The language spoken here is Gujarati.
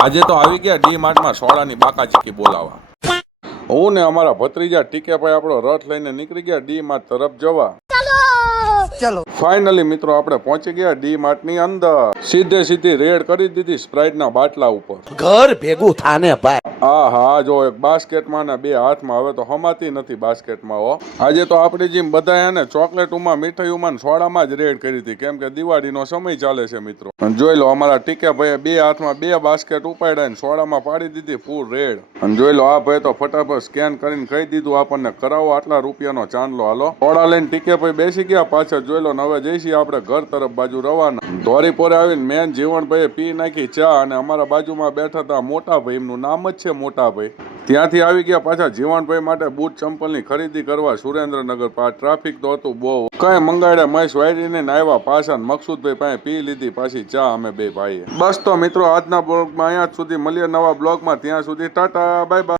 આજે તો આવી ગયા ડી માર્ટમાં સોડાની બાકાચીકી બોલાવા. હું ને અમારા ભત્રીજા ટીકેભાઈ આપણો રથ લઈને નીકળી ગયા ડી માર્ટ તરફ જવા. ચલો ફાઇનલી મિત્રો આપણે પહોંચી ગયા ડી માર્ટ ની અંદર. સીધી રેડ કરી દીધી સ્પ્રાઇટ ના બાટલા ઉપર. ઘર ભેગું થાને ભાઈ. હા જો એક બાસ્કેટમાં ને બે હાથમાં. હવે તો હમાતી નથી બાસ્કેટમાં હો. આજે તો આપણી જેમ બધા એને ચોકલેટોમાં મીઠાઈઓમાં સોડામાં જ રેડ કરી હતી, કેમ કે દિવાળીનો સમય ચાલે છે મિત્રો. અને જોઈ લો અમારા ટીકે ભાઈ બે હાથમાં બે બાસ્કેટ ઉપાડ્યા ને સોડામાં પાડી દીધી ફૂલ રેડ. અને જોઈ લો આ ભાઈ તો ફટાફટ સ્કેન કરીને કહી દીધું આપણને કરાવો આટલા રૂપિયાનો ચાંદલો. હાલો સોડા લઈને ટીકે ભાઈ બેસી ગયા પાછળ. જોઈ લો હવે જઈશી આપણે ઘર તરફ બાજુ રવાના. ધોરીપોરે આવીને મેન જીવણભાઈ પી નાખી ચા, અને અમારા બાજુમાં બેઠા હતા મોટા ભાઈ, એમનું નામ જ છે મોટા ભાઈ. ત્યાંથી આવી ગયા પાછા જીવણભાઈ માટે બૂટ ચંપલની ખરીદી કરવા સુરેન્દ્રનગર. ટ્રાફિક તો હતું બહુ. કઈ મંગાડ્યા મહેશ વાયરીને આવ્યા પાછા. મકસુદભાઈ પાસે પી લીધી પાછી ચા અમે બે ભાઈએ. બસ તો મિત્રો આજના બ્લોગમાં અહીંયા સુધી મળીએ નવા બ્લોગમાં. ત્યાં સુધી ટાટા બાય બાય.